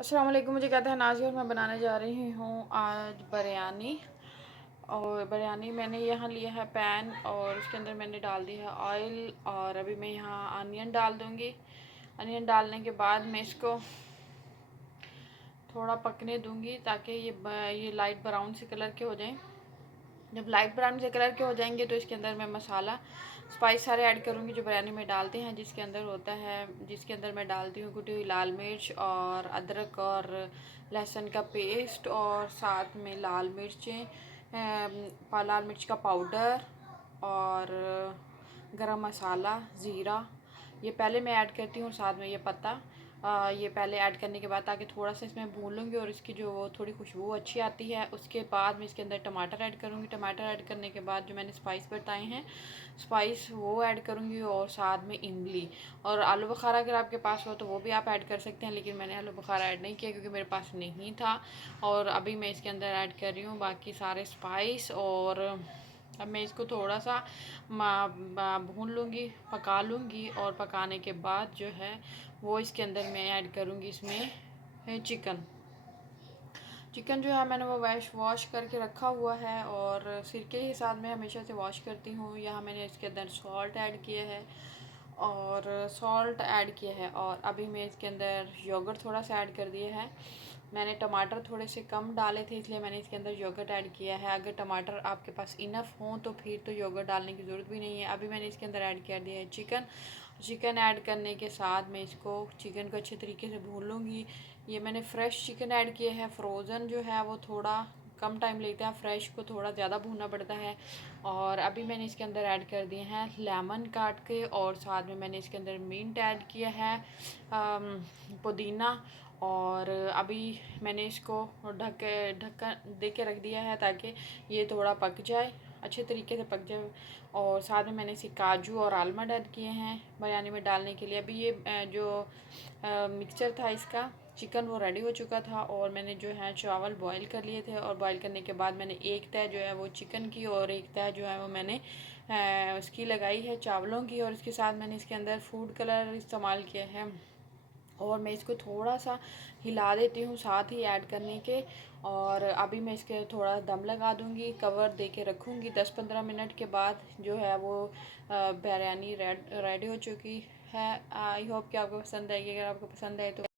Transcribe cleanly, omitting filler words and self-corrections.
अस्सलाम वालेकुम। मुझे कहते हैं नाज़िया और मैं बनाने जा रही हूँ आज बिरयानी। और बिरयानी मैंने यहाँ लिया है पैन और उसके अंदर मैंने डाल दिया है ऑयल और अभी मैं यहाँ अनियन डाल दूँगी। अनियन डालने के बाद मैं इसको थोड़ा पकने दूँगी ताकि ये लाइट ब्राउन से कलर के हो जाएं। जब लाइट ब्राउन से कलर के हो जाएंगे तो इसके अंदर मैं मसाला स्पाइस सारे ऐड करूँगी जो बिरयानी में डालते हैं, जिसके अंदर मैं डालती हूँ कुटी हुई लाल मिर्च और अदरक और लहसुन का पेस्ट और साथ में लाल मिर्च का पाउडर और गरम मसाला, ज़ीरा ये पहले मैं ऐड करती हूँ। साथ में ये पत्ता ये पहले ऐड करने के बाद ताकि थोड़ा सा इसमें भून लूँगी और इसकी जो वो थोड़ी खुशबू अच्छी आती है। उसके बाद मैं इसके अंदर टमाटर ऐड करूँगी। टमाटर ऐड करने के बाद जो मैंने स्पाइस बताए हैं स्पाइस वो ऐड करूँगी और साथ में इमली और आलू बुखारा अगर आपके पास हो तो वो भी आप ऐड कर सकते हैं, लेकिन मैंने आलू बुखारा ऐड नहीं किया क्योंकि मेरे पास नहीं था। और अभी मैं इसके अंदर ऐड कर रही हूँ बाकी सारे स्पाइस और अब मैं इसको थोड़ा सा भून लूँगी, पका लूँगी और पकाने के बाद जो है वो इसके अंदर मैं ऐड करूँगी इसमें चिकन जो है मैंने वो वॉश करके रखा हुआ है और सिरके के साथ मैं हमेशा से वॉश करती हूँ। यहाँ मैंने इसके अंदर सॉल्ट ऐड किया है और अभी मैं इसके अंदर योगर्ट थोड़ा सा ऐड कर दिया है। मैंने टमाटर थोड़े से कम डाले थे इसलिए मैंने इसके अंदर योगर्ट ऐड किया है। अगर टमाटर आपके पास इनफ हो तो फिर तो योगर्ट डालने की ज़रूरत भी नहीं है। अभी मैंने इसके अंदर ऐड कर दिया है चिकन ऐड करने के साथ मैं इसको चिकन को अच्छे तरीके से भून लूँगी। ये मैंने फ्रेश चिकन ऐड किया है। फ्रोज़न जो है वो थोड़ा कम टाइम लेता है, फ्रेश को थोड़ा ज़्यादा भूनना पड़ता है। और अभी मैंने इसके अंदर ऐड कर दिए हैं लेमन काट के और साथ में मैंने इसके अंदर मिंट ऐड किया है, पुदीना। और अभी मैंने इसको ढक्कन दे के रख दिया है ताकि ये थोड़ा पक जाए, अच्छे तरीके से पक जाए। और साथ में मैंने इसे काजू और आलमंड ऐड किए हैं बिरयानी में डालने के लिए। अभी ये जो मिक्सचर था इसका चिकन वो रेडी हो चुका था और मैंने जो है चावल बॉईल कर लिए थे और बॉईल करने के बाद मैंने एक तह जो है वो चिकन की और एक तह जो है वो मैंने उसकी लगाई है चावलों की। और इसके साथ मैंने इसके अंदर फूड कलर इस्तेमाल किया है और मैं इसको थोड़ा सा हिला देती हूँ साथ ही ऐड करने के। और अभी मैं इसके थोड़ा दम लगा दूँगी, कवर दे के रखूँगी। 10-15 मिनट के बाद जो है वो बिरयानी रेडी हो चुकी है। आई होप कि आपको पसंद आएगी। अगर आपको पसंद आए तो